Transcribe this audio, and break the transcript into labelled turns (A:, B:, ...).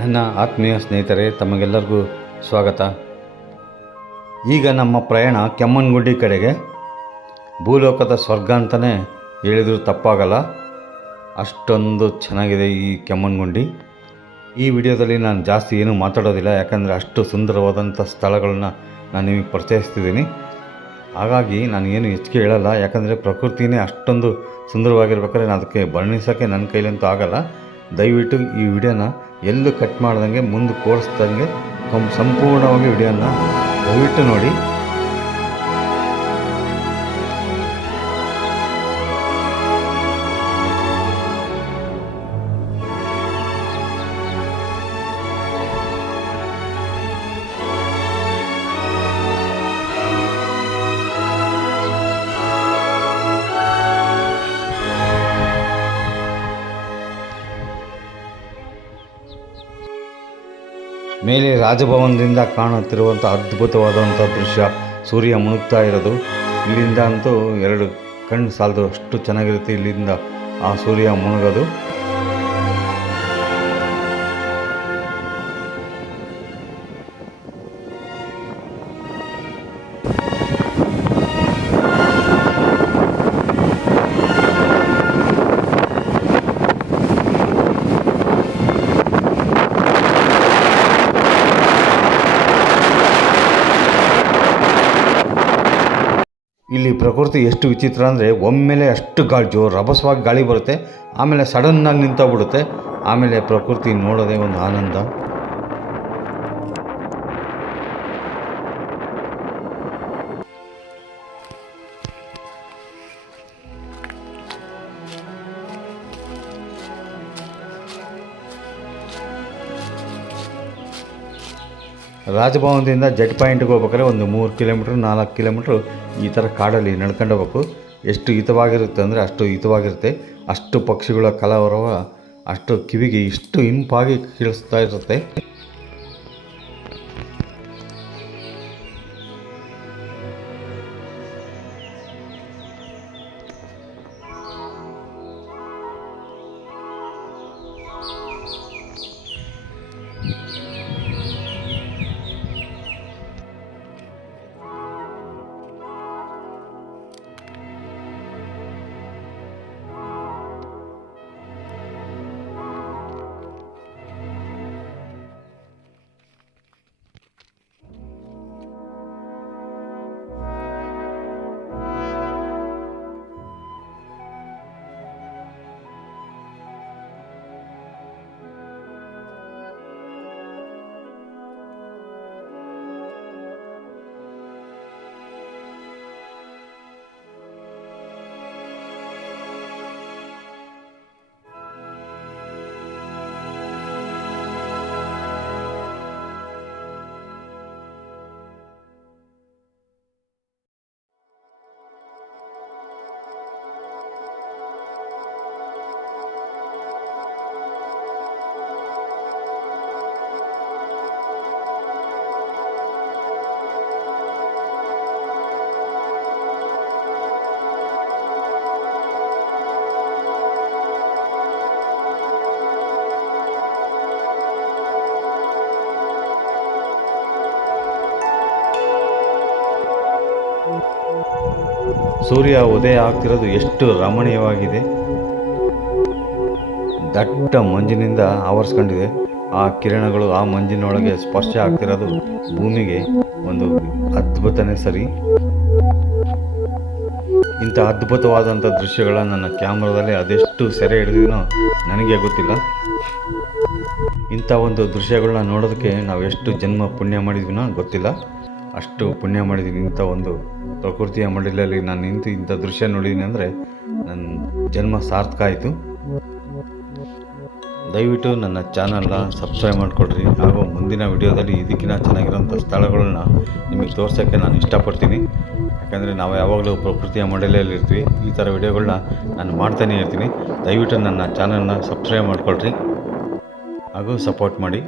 A: ನನ್ನ ಆತ್ಮೀಯ ಸ್ನೇಹಿತರೆ, ತಮಗೆಲ್ಲರಿಗೂ ಸ್ವಾಗತ. ಈಗ ನಮ್ಮ ಪ್ರಯಾಣ ಕೆಮ್ಮಣ್ಣಗುಂಡಿ ಕಡೆಗೆ. ಭೂಲೋಕದ ಸ್ವರ್ಗ ಅಂತಲೇ ಹೇಳಿದರೂ ತಪ್ಪಾಗಲ್ಲ. ಅಷ್ಟೊಂದು ಚೆನ್ನಾಗಿದೆ ಈ ಕೆಮ್ಮಣ್ಣಗುಂಡಿ ಈ ವಿಡಿಯೋದಲ್ಲಿ ನಾನು ಜಾಸ್ತಿ ಏನೂ ಮಾತಾಡೋದಿಲ್ಲ, ಯಾಕಂದರೆ ಅಷ್ಟು ಸುಂದರವಾದಂಥ ಸ್ಥಳಗಳನ್ನ ನಾನು ನಿಮಗೆ ಪರಿಚಯಿಸ್ತಿದ್ದೀನಿ. ಹಾಗಾಗಿ ನಾನು ಏನು ಹೆಚ್ಚಿಗೆ ಹೇಳಲ್ಲ, ಯಾಕಂದರೆ ಪ್ರಕೃತಿನೇ ಅಷ್ಟೊಂದು ಸುಂದರವಾಗಿರ್ಬೇಕಾದ್ರೆ ನಾನು ಅದಕ್ಕೆ ವರ್ಣಿಸೋಕ್ಕೆ ನನ್ನ ಕೈಲಂತೂ ಆಗಲ್ಲ. ದಯವಿಟ್ಟು ಈ ವಿಡಿಯೋನ ಎಲ್ಲೂ ಕಟ್ ಮಾಡ್ದಂಗೆ ಮುಂದೆ ಕೋರ್ಸ್ದಂಗೆ ಸಂಪೂರ್ಣವಾಗಿ ವಿಡಿಯೋನ ದಯವಿಟ್ಟು ನೋಡಿ. ಮೇಲೆ ರಾಜಭವನದಿಂದ ಕಾಣುತ್ತಿರುವಂಥ ಅದ್ಭುತವಾದಂಥ ದೃಶ್ಯ. ಸೂರ್ಯ ಮುಳುಗ್ತಾ ಇರೋದು. ಇಲ್ಲಿಂದ ಅಂತೂ ಎರಡು ಕಣ್ಣು ಸಾಲದು ಅಷ್ಟು ಚೆನ್ನಾಗಿರುತ್ತೆ ಇಲ್ಲಿಂದ. ಆ ಸೂರ್ಯ ಮುಳುಗೋದು. ಇಲ್ಲಿ ಪ್ರಕೃತಿ ಎಷ್ಟು ವಿಚಿತ್ರ ಅಂದರೆ ಒಮ್ಮೆಲೆ ಅಷ್ಟು ಗಾಳಿ ಜೋರು ರಭಸವಾಗಿ ಗಾಳಿ ಬರುತ್ತೆ, ಆಮೇಲೆ ಸಡನ್ನಾಗಿ ನಿಂತೋಗ್ಬಿಡುತ್ತೆ. ಆಮೇಲೆ ಪ್ರಕೃತಿ ನೋಡೋದೇ ಒಂದು ಆನಂದ. ರಾಜಭವನದಿಂದ ಜಟ್ ಪಾಯಿಂಟ್ಗೆ ಹೋಗ್ಬೇಕಾದ್ರೆ ಒಂದು ಮೂರು ಕಿಲೋಮೀಟ್ರ್, ನಾಲ್ಕು ಕಿಲೋಮೀಟ್ರ್ ಈ ಥರ ಕಾಡಲ್ಲಿ ನಡ್ಕೊಂಡು ಹೋಗ್ಬೇಕು. ಎಷ್ಟು ಹಿತವಾಗಿರುತ್ತೆ ಅಂದರೆ ಅಷ್ಟು ಹಿತವಾಗಿರುತ್ತೆ. ಅಷ್ಟು ಪಕ್ಷಿಗಳ ಕಲವರವ ಅಷ್ಟು ಕಿವಿಗೆ ಇಷ್ಟು ಇಂಪಾಗಿ ಕೇಳಿಸ್ತಾ ಇರುತ್ತೆ. ಸೂರ್ಯ ಉದಯ ಆಗ್ತಿರೋದು ಎಷ್ಟು ರಮಣೀಯವಾಗಿದೆ. ದಟ್ಟ ಮಂಜಿನಿಂದ ಆವರಿಸ್ಕೊಂಡಿದೆ. ಆ ಕಿರಣಗಳು ಆ ಮಂಜಿನೊಳಗೆ ಸ್ಪರ್ಶ ಆಗ್ತಿರೋದು ಭೂಮಿಗೆ ಒಂದು ಅದ್ಭುತನೇ ಸರಿ. ಇಂಥ ಅದ್ಭುತವಾದಂಥ ದೃಶ್ಯಗಳ ನನ್ನ ಕ್ಯಾಮ್ರಾದಲ್ಲಿ ಅದೆಷ್ಟು ಸೆರೆ ಹಿಡಿದಿನೋ ನನಗೆ ಗೊತ್ತಿಲ್ಲ. ಇಂಥ ಒಂದು ದೃಶ್ಯಗಳನ್ನ ನೋಡೋದಕ್ಕೆ ನಾವು ಎಷ್ಟು ಜನ್ಮ ಪುಣ್ಯ ಮಾಡಿದ್ವಿನೋ ಗೊತ್ತಿಲ್ಲ. ಅಷ್ಟು ಪುಣ್ಯ ಮಾಡಿದ್ದೀನಿ ಇಂಥ ಒಂದು ಪ್ರಕೃತಿಯ ಮಡಿಲಲ್ಲಿ ನಾನು ನಿಂತು ಇಂಥ ದೃಶ್ಯ ನೋಡಿದ್ದೀನಿ ಅಂದರೆ ನನ್ನ ಜನ್ಮ ಸಾರ್ಥಕ ಆಯಿತು. ದಯವಿಟ್ಟು ನನ್ನ ಚಾನಲ್ನ ಸಬ್ಸ್ಕ್ರೈಬ್ ಮಾಡಿಕೊಡ್ರಿ. ಹಾಗೂ ಮುಂದಿನ ವಿಡಿಯೋದಲ್ಲಿ ಇದಕ್ಕಿಂತ ಚೆನ್ನಾಗಿರೋಂಥ ಸ್ಥಳಗಳನ್ನ ನಿಮಗೆ ತೋರ್ಸೋಕ್ಕೆ ನಾನು ಇಷ್ಟಪಡ್ತೀನಿ. ಯಾಕಂದರೆ ನಾವು ಯಾವಾಗಲೂ ಪ್ರಕೃತಿಯ ಮಡಲಲ್ಲಿ ಇರ್ತೀವಿ. ಈ ಥರ ವಿಡಿಯೋಗಳನ್ನ ನಾನು ಮಾಡ್ತಾನೇ ಇರ್ತೀನಿ. ದಯವಿಟ್ಟು ನನ್ನ ಚಾನಲ್ನ ಸಬ್ಸ್ಕ್ರೈಬ್ ಮಾಡಿಕೊಳ್ರಿ. ಹಾಗೂ ಸಪೋರ್ಟ್ ಮಾಡಿ.